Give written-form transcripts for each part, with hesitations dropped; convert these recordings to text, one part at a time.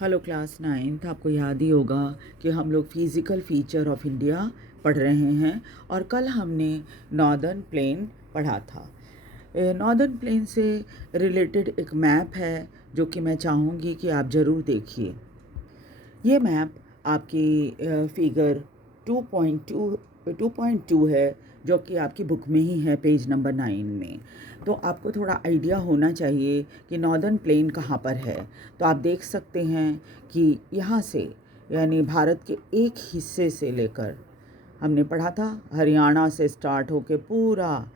Hello class 9th। आपको याद ही होगा कि हम लोग फिज़िकल फीचर ऑफ इंडिया पढ़ रहे हैं और कल हमने नॉर्दर्न प्लेन पढ़ा था। नॉर्दर्न प्लेन से रिलेटेड एक मैप है जो कि मैं चाहूँगी कि आप ज़रूर देखिए। ये मैप आपकी फिगर 2.2 है जो कि आपकी बुक में ही है, पेज नंबर 9 में। तो आपको थोड़ा आइडिया होना चाहिए कि नॉर्दर्न प्लेन कहाँ पर है। तो आप देख सकते हैं कि यहाँ से यानी भारत के एक हिस्से से लेकर हमने पढ़ा था हरियाणा से स्टार्ट होके पूरा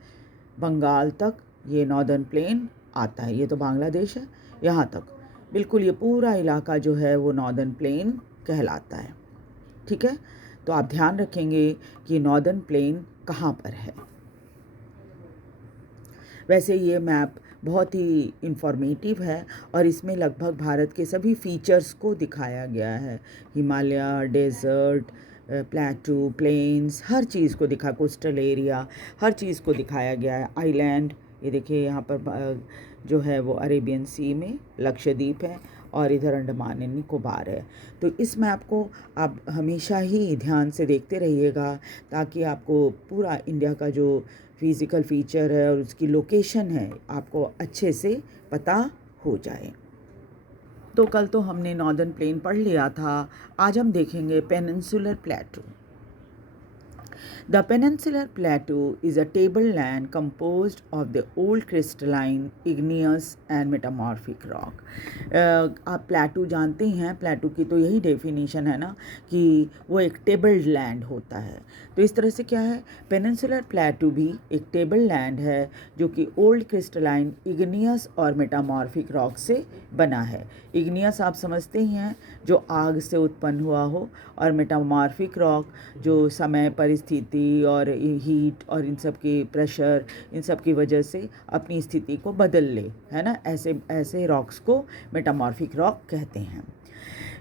बंगाल तक ये नॉर्दर्न प्लेन आता है। ये तो बांग्लादेश है, यहाँ तक बिल्कुल ये पूरा इलाका जो है वो नॉर्दर्न प्लेन कहलाता है। ठीक है, तो आप ध्यान रखेंगे कि नॉर्दर्न प्लेन कहाँ पर है। वैसे ये मैप बहुत ही इंफॉर्मेटिव है और इसमें लगभग भारत के सभी फीचर्स को दिखाया गया है। हिमालय, डेजर्ट, प्लेटू, प्लेन्स, हर चीज़ को दिखा, कोस्टल एरिया, हर चीज़ को दिखाया गया है। आइलैंड, ये देखिए यहाँ पर जो है वो अरेबियन सी में लक्षद्वीप है और इधर अंडमान एंड निकोबार है। तो इस मैप को आप हमेशा ही ध्यान से देखते रहिएगा ताकि आपको पूरा इंडिया का जो फिज़िकल फीचर है और उसकी लोकेशन है आपको अच्छे से पता हो जाए। तो कल तो हमने नॉर्दर्न प्लेन पढ़ लिया था, आज हम देखेंगे peninsular प्लेटू। The peninsular plateau is a tableland composed of the old crystalline, igneous and metamorphic rock. आप प्लेटू जानते हैं, प्लेटू की तो यही डेफिनेशन है ना कि वो एक टेबल्ड लैंड होता है। तो इस तरह से क्या है, पेनिनसुलर प्लेटू भी एक टेबल लैंड है जो कि ओल्ड क्रिस्टलाइन, इग्नियस और मेटामॉर्फिक रॉक से बना है। इग्नियस आप समझते ही हैं, जो आग से उत्पन्न हुआ हो, और मेटामॉर्फिक रॉक जो समय, परिस्थिति और हीट और इन सब के प्रेशर, इन सब की वजह से अपनी स्थिति को बदल ले, है ना। ऐसे रॉक्स को मेटामॉर्फिक रॉक कहते हैं।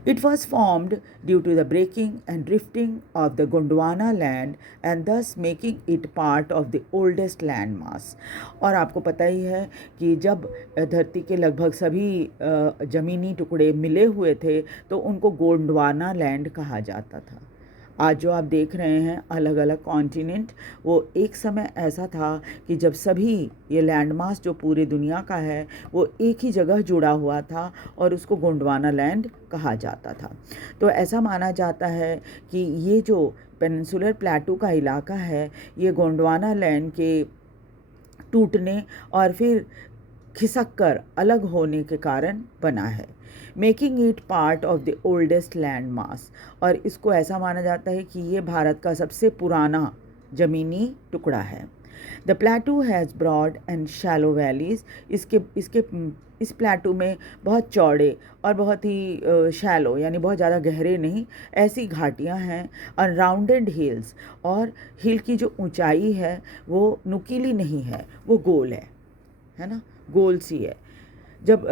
It was formed due to the breaking and drifting of the Gondwana land and thus making it part of the oldest landmass. और आपको पता ही है कि जब धरती के लगभग सभी ज़मीनी टुकड़े मिले हुए थे तो उनको गोंडवाना लैंड कहा जाता था। आज जो आप देख रहे हैं अलग अलग कॉन्टिनेंट, वो एक समय ऐसा था कि जब सभी ये लैंडमास जो पूरे दुनिया का है वो एक ही जगह जुड़ा हुआ था और उसको गोंडवाना लैंड कहा जाता था। तो ऐसा माना जाता है कि ये जो पेनिनसुलर प्लेटू का इलाका है ये गोंडवाना लैंड के टूटने और फिर खिसक कर अलग होने के कारण बना है, making it part of the oldest land mass. और इसको ऐसा माना जाता है कि ये भारत का सबसे पुराना ज़मीनी टुकड़ा है। The plateau has broad and shallow valleys. इस प्लेटू में बहुत चौड़े और बहुत ही शैलो यानी बहुत ज़्यादा गहरे नहीं, ऐसी घाटियाँ हैं। और राउंडेड हिल्स, और हिल की जो ऊंचाई है वो नुकीली नहीं है, वो गोल है ना, गोल सी है। जब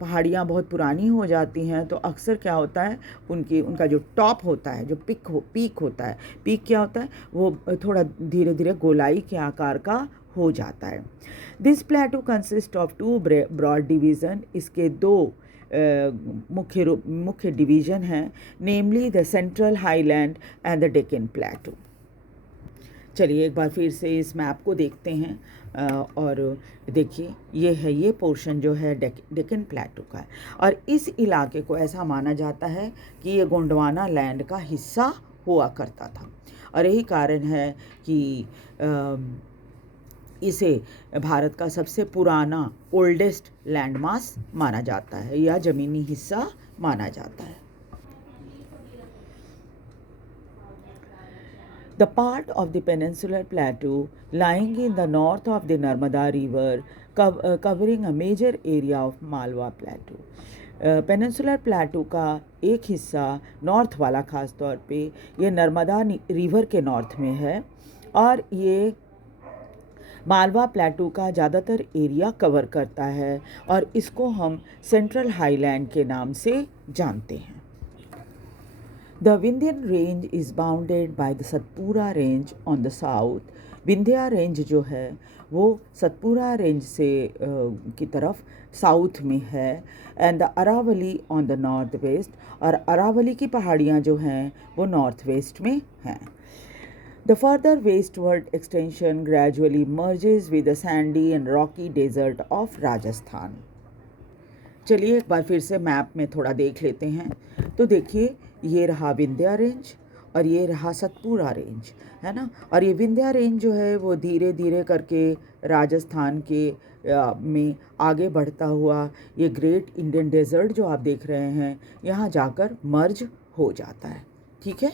पहाड़ियाँ बहुत पुरानी हो जाती हैं तो अक्सर क्या होता है, उनका जो टॉप होता है, जो पीक होता है, पीक क्या होता है, वो थोड़ा धीरे धीरे गोलाई के आकार का हो जाता है। This plateau consist of 2 broad division. इसके 2 मुख्य डिवीज़न हैं, namely the central highland and the Deccan plateau. चलिए एक बार फिर से इस मैप को देखते हैं और देखिए ये पोर्शन जो है डेक्कन प्लेटू का है और इस इलाके को ऐसा माना जाता है कि ये गोंडवाना लैंड का हिस्सा हुआ करता था। और यही कारण है कि इसे भारत का सबसे पुराना ओल्डेस्ट लैंडमास माना जाता है या ज़मीनी हिस्सा माना जाता है। The part of the peninsular plateau lying in the north of the Narmada river covering a major area of Malwa plateau. Peninsular plateau का एक हिस्सा नॉर्थ वाला ख़ास तौर पे ये नर्मदा रिवर के नॉर्थ में है और ये मालवा प्लेटू का ज़्यादातर एरिया कवर करता है और इसको हम सेंट्रल हाईलैंड के नाम से जानते हैं। The Vindhyan range is bounded by the Satpura range on the south, Vindhya range जो है वो सतपुरा रेंज से की तरफ साउथ में है, and the Aravalli on the north west, और अरावली की पहाड़ियाँ जो हैं वो नॉर्थ वेस्ट में हैं. The further westward extension gradually merges with the sandy and rocky desert of Rajasthan. चलिए एक बार फिर से मैप में थोड़ा देख लेते हैं. तो देखिए, ये रहा विंध्या रेंज और ये रहा सतपुरा रेंज, है ना. और ये विंध्या रेंज जो है वो धीरे धीरे करके राजस्थान के में आगे बढ़ता हुआ ये ग्रेट इंडियन डेजर्ट जो आप देख रहे हैं यहाँ जाकर मर्ज हो जाता है. ठीक है.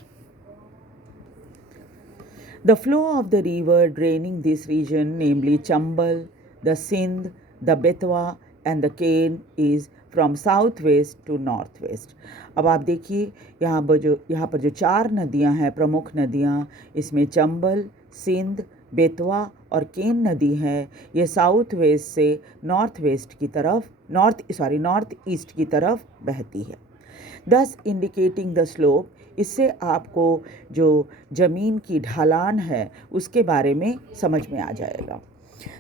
The flow of the river draining this region, namely Chambal, the Sindh, the Betwa and the Ken, is from southwest to northwest. अब आप देखिए यहाँ पर जो 4 नदियाँ हैं, प्रमुख नदियाँ, इसमें चंबल, सिंध, बेतवा और केन नदी है. ये साउथ वेस्ट से नॉर्थ ईस्ट की तरफ बहती है. Thus indicating the slope, इससे आपको जो ज़मीन की ढलान है उसके बारे में समझ में आ जाएगा.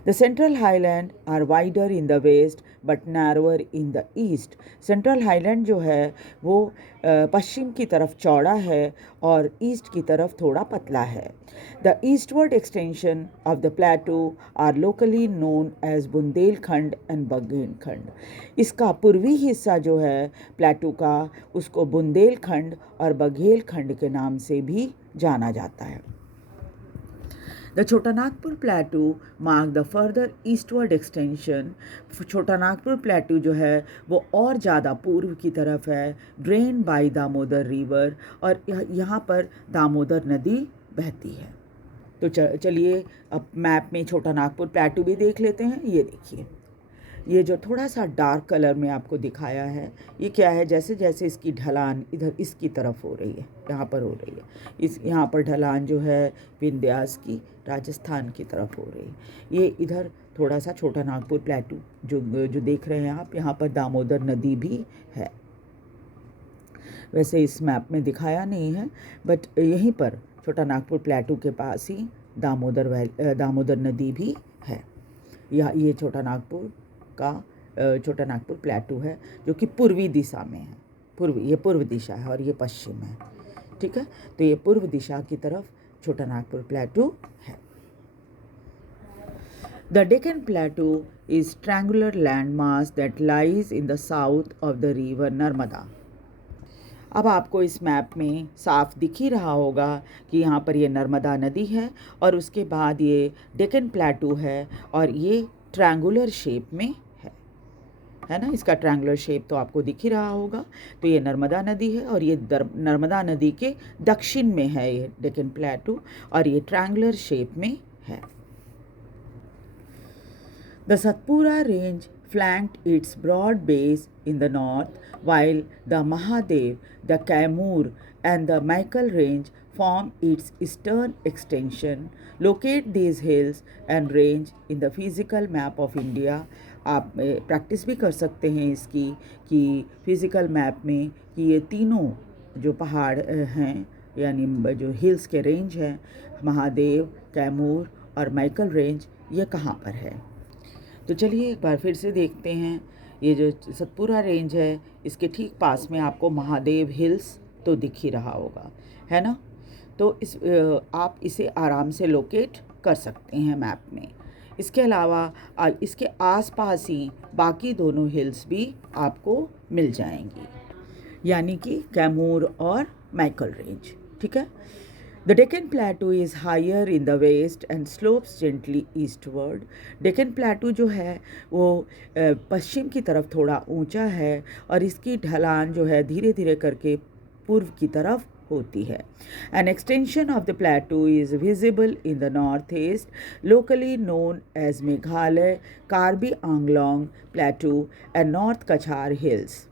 The central highland are wider in the west but narrower in the east. Central highland जो है वो पश्चिम की तरफ चौड़ा है और ईस्ट की तरफ थोड़ा पतला है. The eastward extension of the plateau are locally known as Bundelkhand and Baghelkhand. इसका पूर्वी हिस्सा जो है प्लेटू का, उसको बुंदेलखंड और बघेलखंड के नाम से भी जाना जाता है. The Chotanagpur Plateau mark the further eastward extension. Chotanagpur प्लेटू जो है वो और ज़्यादा पूर्व की तरफ है, ड्रेन बाय दामोदर रिवर, और यहाँ पर दामोदर नदी बहती है. तो चलिए अब मैप में छोटानागपुर प्लेटू भी देख लेते हैं. ये देखिए, ये जो थोड़ा सा डार्क कलर में आपको दिखाया है ये क्या है, जैसे जैसे इसकी ढलान इधर इसकी तरफ हो रही है, यहाँ पर हो रही है, यहाँ पर ढलान जो है विंध्यास की राजस्थान की तरफ हो रही है. ये इधर थोड़ा सा छोटानागपुर प्लेटू जो देख रहे हैं आप, यहाँ पर दामोदर नदी भी है. वैसे इस मैप में दिखाया नहीं है, बट यहीं पर छोटानागपुर प्लेटू के पास ही दामोदर नदी भी है. ये छोटानागपुर प्लेटू है जो कि पूर्वी दिशा में है. ये पूर्व दिशा है और ये पश्चिम है. ठीक है. तो ये पूर्व दिशा की तरफ छोटानागपुर प्लेटू है. The Deccan Plateau is triangular landmass that lies in the south of the river Narmada. अब आपको इस मैप में साफ दिख ही रहा होगा कि यहाँ पर ये नर्मदा नदी है और उसके बाद ये डेक्कन प्लेटू है और ये ट्रायंगुलर शेप में है ना. इसका ट्रायंगुलर शेप तो आपको दिख ही रहा होगा. तो ये नर्मदा नदी है और ये नर्मदा नदी के दक्षिण में है ये डेक्कन प्लेटू, और ये ट्रायंगुलर शेप में है. The Satpura range flanked its broad base in the north, while the Mahadev, the Kaimur and the Maikal range form its eastern extension. Locate these hills and range in the physical map of India. आप practice भी कर सकते हैं इसकी कि physical map में कि ये तीनों जो पहाड़ हैं यानी जो हिल्स के रेंज हैं, महादेव, कैमूर और माइकल रेंज, ये कहाँ पर है. तो चलिए एक बार फिर से देखते हैं. ये जो सतपुरा रेंज है इसके ठीक पास में आपको महादेव हिल्स तो दिख ही रहा होगा, है ना. तो आप इसे आराम से लोकेट कर सकते हैं मैप में. इसके अलावा इसके आसपास ही बाकी दोनों हिल्स भी आपको मिल जाएंगी, यानी कि कैमूर और माइकल रेंज. ठीक है. The Deccan Plateau is higher in the west and slopes gently eastward. Deccan Plateau जो है वो पश्चिम की तरफ थोड़ा ऊंचा है और इसकी ढलान जो है धीरे धीरे करके पूर्व की तरफ होती है. An extension of the plateau is visible in the northeast, locally known as Meghalaya Karbi Anglong Plateau and North Kachar Hills.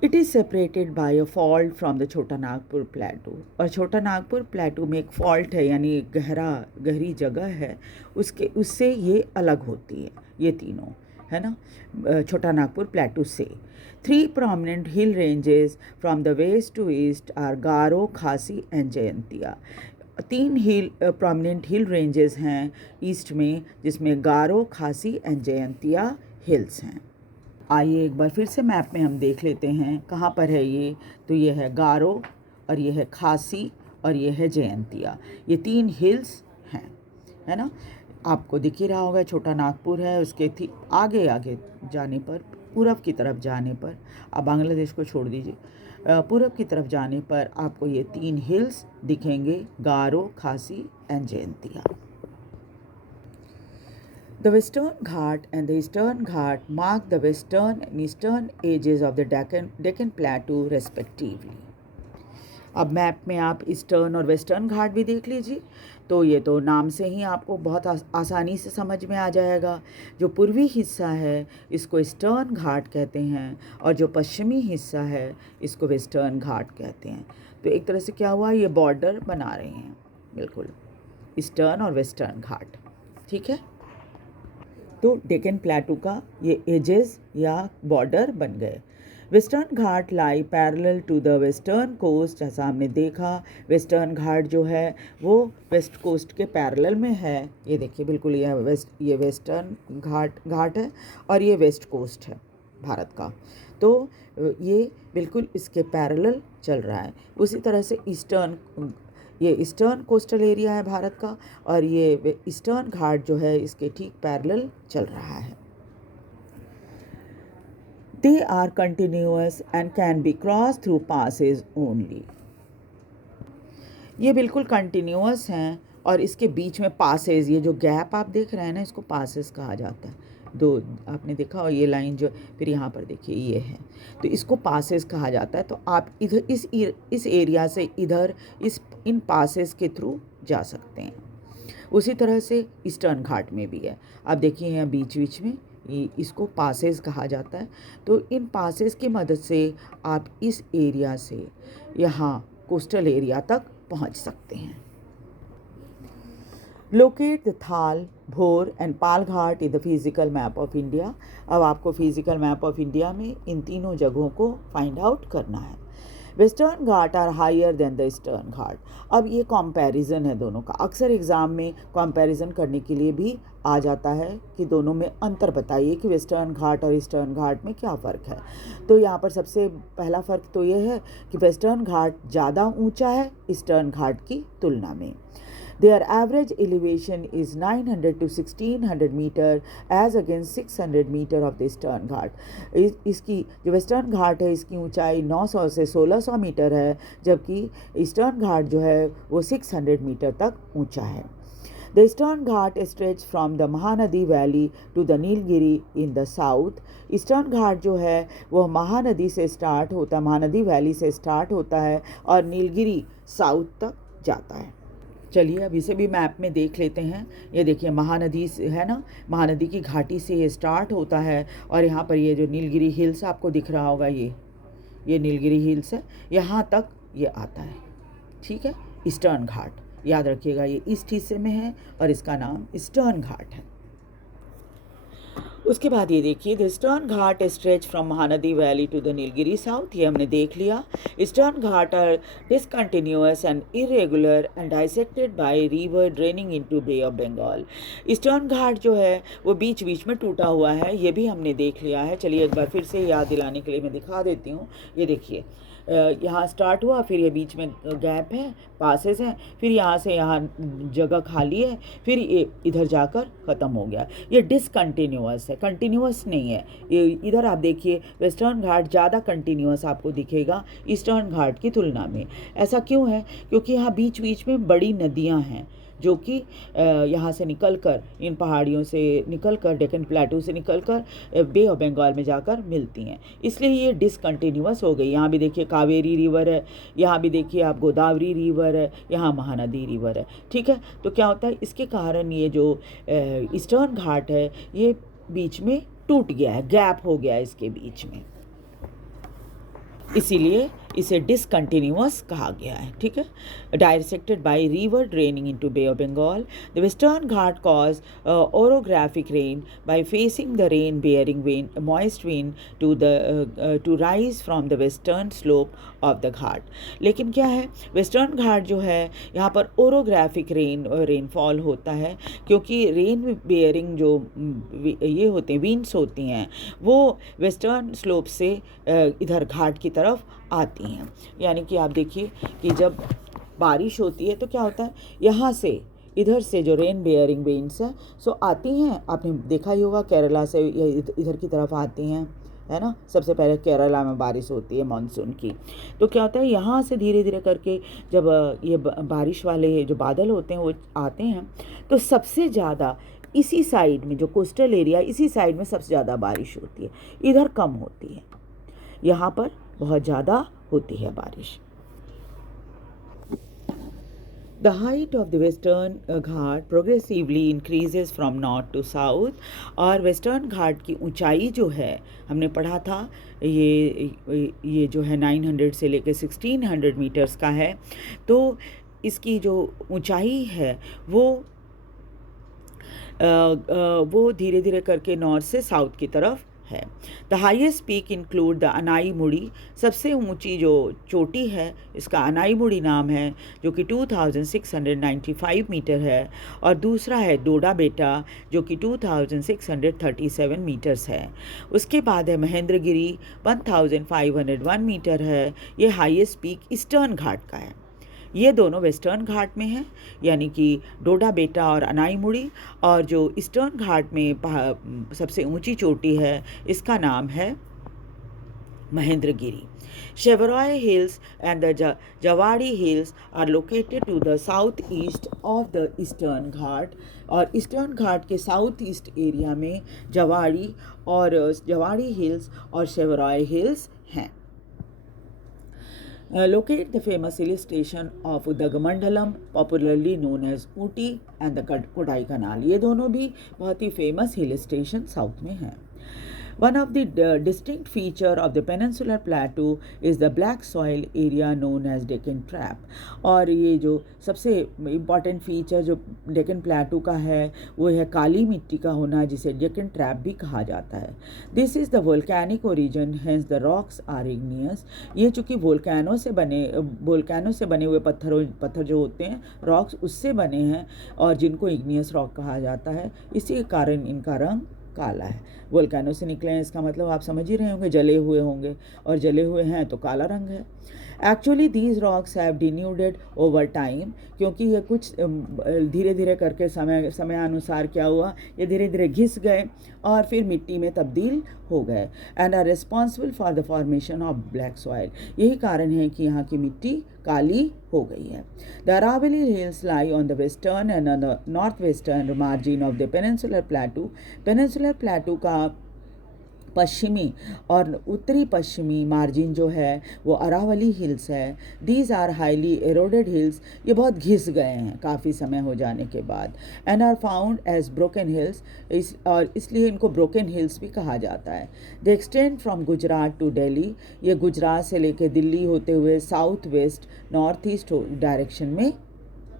It is separated by a fault from the Chotanagpur प्लेटू. और छोटानागपुर प्लेटू में एक फॉल्ट है, यानी गहरी जगह है, उससे ये अलग होती है ये तीनों. है ना, छोटा नागपुर प्लेटू से। 3 prominent hill ranges from the west to east are गारो, खासी and Jaintia. 3 prominent hill ranges हैं ईस्ट में, जिसमें गारो, खासी एंड जयंतिया हिल्स हैं। आइए एक बार फिर से मैप में हम देख लेते हैं कहाँ पर है ये। तो ये है गारो और ये है खासी और ये है जयंतिया। ये 3 हिल्स हैं, है ना। आपको दिख ही रहा होगा, छोटा नागपुर है, उसके आगे आगे जाने पर, पूरब की तरफ जाने पर, आप बांग्लादेश को छोड़ दीजिए, पूरब की तरफ जाने पर आपको ये 3 हिल्स दिखेंगे, गारो, खासी and Jaintia. The Western Ghat and the Eastern Ghat mark the western and eastern edges of the Deccan Plateau respectively. अब मैप में आप ईस्टर्न और वेस्टर्न घाट भी देख लीजिए। तो ये तो नाम से ही आपको बहुत आसानी से समझ में आ जाएगा। जो पूर्वी हिस्सा है इसको ईस्टर्न घाट कहते हैं और जो पश्चिमी हिस्सा है इसको वेस्टर्न घाट कहते हैं। तो एक तरह से क्या हुआ, ये बॉर्डर बना रहे हैं बिल्कुल, ईस्टर्न और वेस्टर्न घाट, ठीक है। तो डेक्कन प्लेटू का ये एजेस या बॉर्डर बन गए। Western Ghat lie parallel to the western coast. जैसा हमने देखा, वेस्टर्न घाट जो है वो वेस्ट कोस्ट के पैरेलल में है। ये देखिए बिल्कुल, ये वेस्टर्न घाट है और ये वेस्ट कोस्ट है भारत का। तो ये बिल्कुल इसके पैरेलल चल रहा है। उसी तरह से ये ईस्टर्न कोस्टल एरिया है भारत का और ये ईस्टर्न घाट जो है इसके ठीक पैरेलल चल रहा है। They are continuous and can be crossed through passes only. ये बिल्कुल कंटिन्यूअस हैं और इसके बीच में पासेस, ये जो गैप आप देख रहे हैं ना, इसको पासेस कहा जाता है। दो आपने देखा, और ये लाइन जो फिर यहाँ पर देखिए ये है, तो इसको पासेस कहा जाता है। तो आप इधर इस एरिया से इधर इन पासेस के थ्रू जा सकते हैं। उसी तरह से ईस्टर्न घाट में भी है। आप देखिए यहाँ बीच में इसको पासेस कहा जाता है। तो इन पासेस की मदद से आप इस एरिया से यहाँ कोस्टल एरिया तक पहुँच सकते हैं। लोकेट द थाल, भोर and Pal Ghat in the physical map of India. अब आपको फिजिकल मैप ऑफ इंडिया में इन तीनों जगहों को फाइंड आउट करना है। Western Ghat are higher than the eastern Ghat. अब ये कंपैरिजन है दोनों का। अक्सर एग्ज़ाम में कंपैरिजन करने के लिए भी आ जाता है कि दोनों में अंतर बताइए कि वेस्टर्न घाट और ईस्टर्न घाट में क्या फ़र्क है। तो यहाँ पर सबसे पहला फ़र्क तो ये है कि वेस्टर्न घाट ज़्यादा ऊंचा है ईस्टर्न घाट की तुलना में। Their average elevation is 900 to 1600 meter as against 600 meter of the Eastern Ghat. इसकी जो वेस्टर्न घाट है इसकी ऊंचाई 900 से 1600 मीटर है, जबकि ईस्टर्न घाट जो है वो 600 मीटर तक ऊंचा है। The Eastern Ghat stretches from the Mahanadi Valley to the Nilgiri in the south. Eastern Ghat जो है वो महानदी से स्टार्ट होता है, महानदी वैली से स्टार्ट होता है और नीलगिरी साउथ तक जाता है। चलिए अब इसे भी मैप में देख लेते हैं। ये देखिए महानदी है ना, महानदी की घाटी से ये स्टार्ट होता है और यहाँ पर ये जो नीलगिरी हिल्स आपको दिख रहा होगा, ये नीलगिरी हिल्स है, यहाँ तक ये आता है, ठीक है। ईस्टर्न घाट याद रखिएगा, ये ईस्ट हिस्से में है और इसका नाम ईस्टर्न घाट है। उसके बाद ये देखिए, the eastern Ghat stretch from Mahanadi valley to the Nilgiri south. ये हमने देख लिया। Eastern Ghat are discontinuous and irregular and dissected by river draining into bay of Bengal. Eastern Ghat जो है वो बीच बीच में टूटा हुआ है, ये भी हमने देख लिया है। चलिए एक बार फिर से याद दिलाने के लिए मैं दिखा देती हूँ। ये देखिए यहाँ स्टार्ट हुआ, फिर ये बीच में गैप है, पासेस हैं, फिर यहाँ से यहाँ जगह खाली है, फिर ये इधर जाकर ख़त्म हो गया। ये डिसकंटिन्यूअस है, कंटिन्यूअस नहीं है। ये इधर आप देखिए वेस्टर्न घाट ज़्यादा कंटिन्यूअस आपको दिखेगा ईस्टर्न घाट की तुलना में। ऐसा क्यों है? क्योंकि यहाँ बीच बीच में बड़ी नदियाँ हैं जो कि यहाँ से निकलकर, इन पहाड़ियों से निकलकर, डेक्कन प्लेटू से निकलकर बे ऑफ बंगाल में जाकर मिलती हैं, इसलिए ये डिसकंटिन्यूअस हो गई। यहाँ भी देखिए कावेरी रिवर है, यहाँ भी देखिए आप गोदावरी रिवर है, यहाँ महानदी रिवर है, ठीक है। तो क्या होता है, इसके कारण ये जो ईस्टर्न घाट है ये बीच में टूट गया है, गैप हो गया है इसके बीच में, इसीलिए इसे डिसकंटिन्यूअस कहा गया है, ठीक है। Dissected by river draining into bay of Bengal, the western Ghat cause orographic rain by facing the rain bearing wind moist wind to rise from the western slope of the Ghat. लेकिन क्या है, वेस्टर्न घाट जो है यहाँ पर ओरोग्राफिक रेनफॉल होता है, क्योंकि रेन बेयरिंग जो ये होते हैं विंड्स होती हैं वो वेस्टर्न स्लोप से इधर घाट की तरफ आती हैं। यानी कि आप देखिए कि जब बारिश होती है तो क्या होता है, यहाँ से इधर से जो रेन बेयरिंग विंड्स हैं सो आती हैं, आपने देखा ही होगा केरला से इधर की तरफ आती हैं, है ना। सबसे पहले केरला में बारिश होती है मानसून की, तो क्या होता है यहाँ से धीरे धीरे करके जब ये बारिश वाले जो बादल होते हैं वो आते हैं तो सबसे ज़्यादा इसी साइड में, जो कोस्टल एरिया इसी साइड में सबसे ज़्यादा बारिश होती है, इधर कम होती है, यहाँ पर बहुत ज़्यादा होती है बारिश। The height of the western Ghat progressively increases from north to south, और वेस्टर्न घाट की ऊंचाई जो है हमने पढ़ा था ये जो है 900 से लेकर 1600 मीटर्स का है। तो इसकी जो ऊंचाई है वो धीरे धीरे करके नॉर्थ से साउथ की तरफ है। The highest peak include the Anai Mudi, सबसे ऊंची जो चोटी है इसका अनाई मुड़ी नाम है, जो कि 2695 मीटर है, और दूसरा है डोडा बेटा जो कि 2637 मीटर्स है। उसके बाद है महेंद्रगिरी 1501 मीटर है, ये हाईएस्ट पीक ईस्टर्न घाट का है। ये दोनों वेस्टर्न घाट में हैं, यानी कि डोडा बेटा और अनाई मुड़ी, और जो ईस्टर्न घाट में सबसे ऊंची चोटी है इसका नाम है Mahendragiri. Shevaroy hills and the Javadi hills are located to the south east of the eastern Ghat, और ईस्टर्न घाट के साउथ ईस्ट एरिया में जवाड़ी हिल्स और शेवरॉय हिल्स हैं। Locate the famous hill station of Udagamandalam, popularly known as Ooty, and the Kodaikanal. ये दोनों भी बहुत ही famous hill station south में हैं। One of the distinct feature of the peninsular plateau is the black soil area known as Deccan Trap. और ये जो सबसे important feature जो डेक्कन प्लेटू का है वो है काली मिट्टी का होना, जिसे डेक्कन ट्रैप भी कहा जाता है। This is the volcanic origin, hence the rocks are igneous. ये चूँकि वोल्केनो से बने हुए पत्थर जो होते हैं रॉक्स उससे बने हैं, और जिनको इग्नियस रॉक कहा जाता है, इसी के कारण इनका रंग काला है। वोल्केनो से निकले हैं इसका मतलब आप समझ ही रहे होंगे, जले हुए होंगे, और जले हुए हैं तो काला रंग है। Actually these rocks have denuded over time, क्योंकि ये कुछ धीरे धीरे करके समयानुसार क्या हुआ, ये धीरे धीरे घिस गए और फिर मिट्टी में तब्दील हो गए, and are responsible for the formation of black soil. यही कारण है कि यहाँ की मिट्टी काली हो गई है। The Aravalli hills lie on the western and north western margin of the peninsular plateau. Peninsular plateau का पश्चिमी और उत्तरी पश्चिमी मार्जिन जो है वो अरावली हिल्स है। These are highly eroded hills, ये बहुत घिस गए हैं काफ़ी समय हो जाने के बाद, and are found as broken hills, और इसलिए इनको ब्रोकन हिल्स भी कहा जाता है। They extend from Gujarat to Delhi, ये गुजरात से लेकर दिल्ली होते हुए south west north east direction में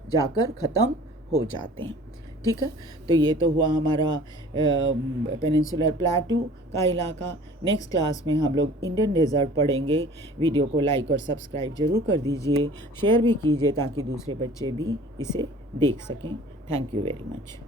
जाकर ख़त्म हो जाते हैं। ठीक है, तो ये तो हुआ हमारा पेनिनसुलर प्लेटू का इलाका। नेक्स्ट क्लास में हम लोग इंडियन डेजर्ट पढ़ेंगे। वीडियो को लाइक और सब्सक्राइब ज़रूर कर दीजिए, शेयर भी कीजिए ताकि दूसरे बच्चे भी इसे देख सकें। Thank you very much.